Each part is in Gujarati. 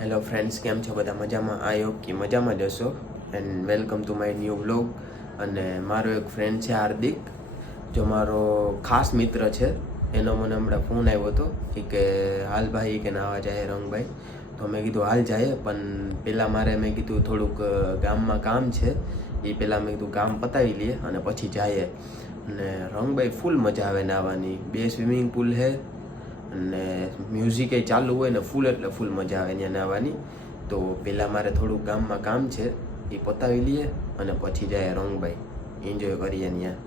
હેલો ફ્રેન્ડ્સ, કેમ છો બધા? મજામાં? આઈ હોપ કે મજામાં જ હશો. And welcome to my new vlog. અને મારો એક ફ્રેન્ડ છે હાર્દિક, જો મારો ખાસ મિત્ર છે. એનો મને હમણાં ફોન આવ્યો હતો કે હાલ ભાઈ કે નાવા જાય રંગભાઈ. તો મેં કીધું હાલ જાય, પણ પહેલાં મેં કીધું થોડુંક ગામમાં કામ છે, એ પહેલાં મેં કીધું કામ પતાવી લઈએ અને પછી જઈએ. અને રંગભાઈ ફૂલ મજા આવે નાહવાની. 2 સ્વિમિંગ પુલ છે અને મ્યુઝિક એ ચાલુ હોય ને ફૂલ એટલે ફૂલ મજા આવે ત્યાં નાહવાની. તો પહેલાં મારે થોડુંક ગામમાં કામ છે, એ પતાવી લઈએ અને પછી જાય રંગભાઈ, એન્જોય કરીએ ત્યાં.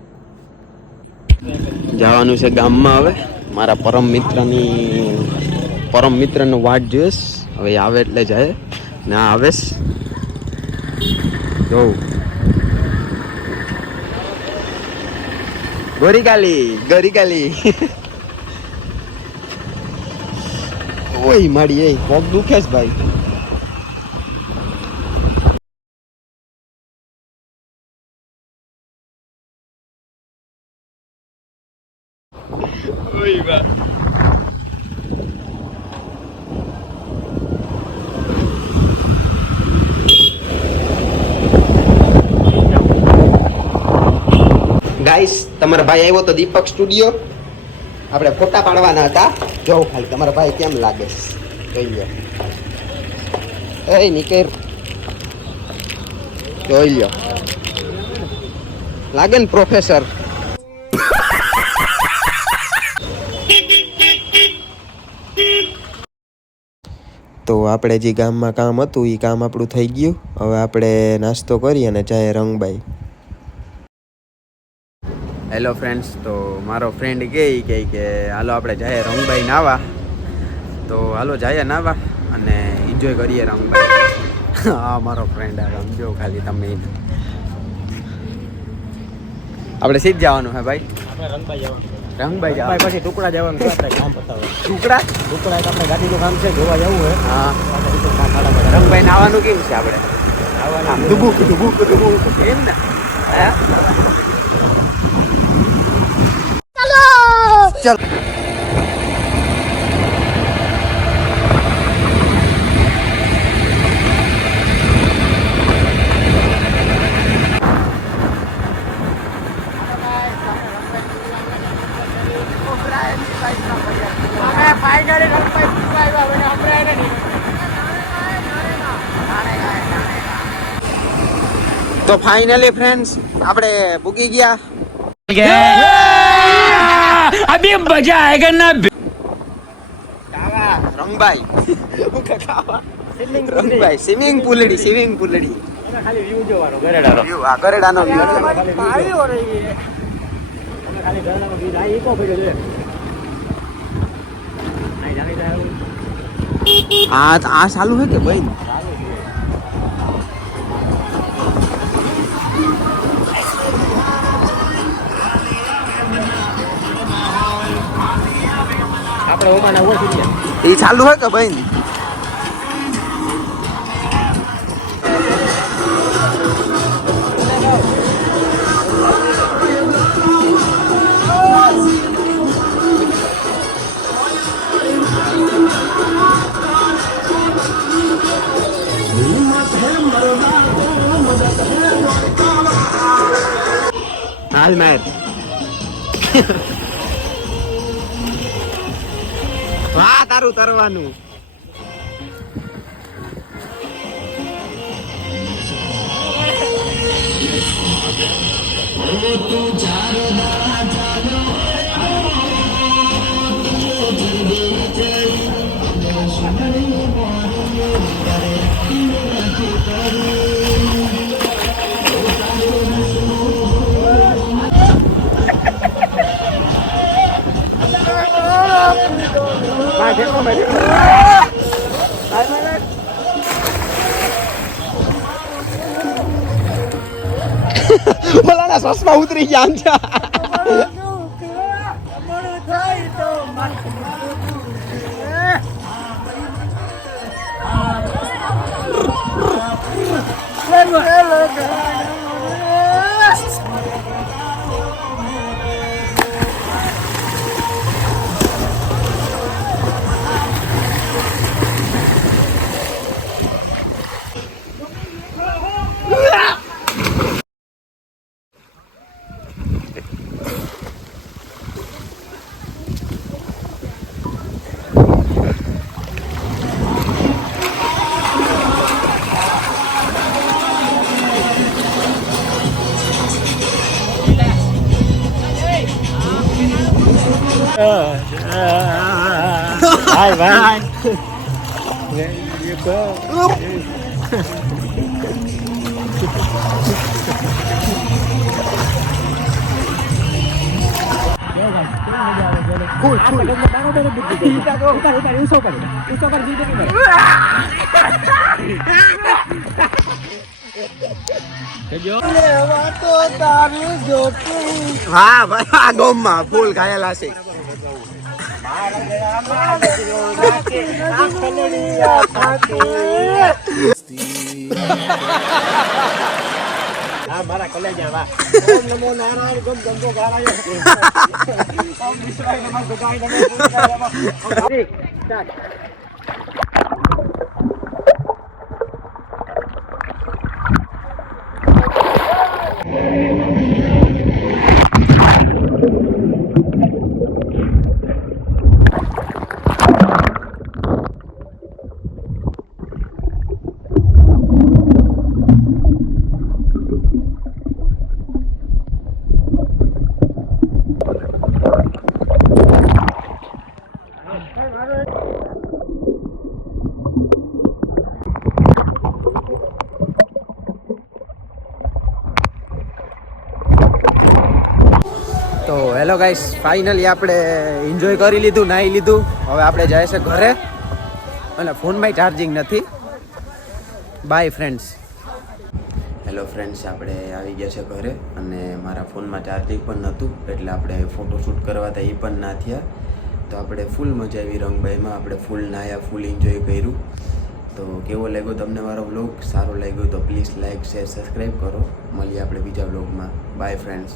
જવાનું છે ગામમાં. હવે મારા પરમ મિત્રનો વાટ જોઈશ. હવે આવે એટલે જાય. ના આવેશ જોઉં. ગોરીકાલી ઓય માડી એ પગ દુખે છે ભાઈ. ઓય બા ગાઈસ, તમારા ભાઈ આવ્યો તો દીપક સ્ટુડિયો. આપણે ફોટા પાડવાના હતા. જોઉં ખાલી તમારા ભાઈ કેમ લાગે છે, જોઈ લો. એ નીકળ, જોઈ લો. લાગે ને પ્રોફેસર? તો આપણે જે ગામમાં કામ હતું એ કામ આપણું થઈ ગયું. હવે આપણે નાસ્તો કરી અને જાય રંગભાઈ. હેલો ફ્રેન્ડ્સ, તો મારો ફ્રેન્ડ કહે કે હાલો આપણે જઈએ રંગભાઈ નાવા. તો હાલો જઈએ નાવા અને એન્જોય કરીએ રંગભાઈ. હા, મારો ફ્રેન્ડ આ સમજો ખાલી તમે. આપણે સીધ જવાનું હે ભાઈ. રંગભાઈ જવાનું પછી ટુકડા જવાનું. ટુકડા આપણે ગાડીનું કામ છે, જોવા જવું હોય. હા, રંગભાઈ નાવાનું કેમ છે? આપણે ડુબુક એમ ને. ચલો તો ફાઇનલી ફ્રેન્ડ્સ આપણે પૂગી ગયા. અભી મજા આયેગા ના. રંગભાઈ સ્વિમિંગ પુલડી ખાલી વ્યૂ જોવાનો. ગરેડાનો વ્યૂ. આ ગરેડાનો વ્યૂ છે. ખાલી ગરેડાનો વ્યૂ. આ ઈકો પડ્યો છે. આ ચાલુ છે કે ભાઈ? આપણે ઓમાના ઓછી એ ચાલુ હોય કે ભાઈ? હાલ મેર વાહ, તારું તરવાનું. ઓલાના સસમા ઉતરી ગયા. હા ભાઈ આ ગોમમાં ફૂલ ખાયેલા છે. મારા કલેજા વાહ ઓમ નમો નારાયણ ગમ ગંગો ગારાયો ઓમ વિશ્વાય નમઃ ગગાય નમઃ પૂજાય નમઃ સ્ટાર્ટ. તો હેલો ગાઈસ, ફાઇનલી આપણે એન્જોય કરી લીધું, નાહી લીધું. હવે આપણે જાય છે ઘરે અને ફોનમાં ચાર્જિંગ નથી. By friends. હેલો ફ્રેન્ડ્સ, આપણે આવી ગયા છે ઘરે અને મારા ફોનમાં ચાર્જિંગ પણ નહોતું એટલે આપણે ફોટોશૂટ કરવા હતા એ પણ ના થયા. તો આપણે ફૂલ મજા આવી રંગભાઈમાં, આપણે ફૂલ નાહ્યા, ફૂલ એન્જોય કર્યું. તો કેવો લાગ્યો તમને મારો વ્લોગ? સારો લાગ્યો તો પ્લીઝ લાઇક, શેર, સબસ્ક્રાઈબ કરો. મળીએ આપણે બીજા વ્લોગમાં. By friends.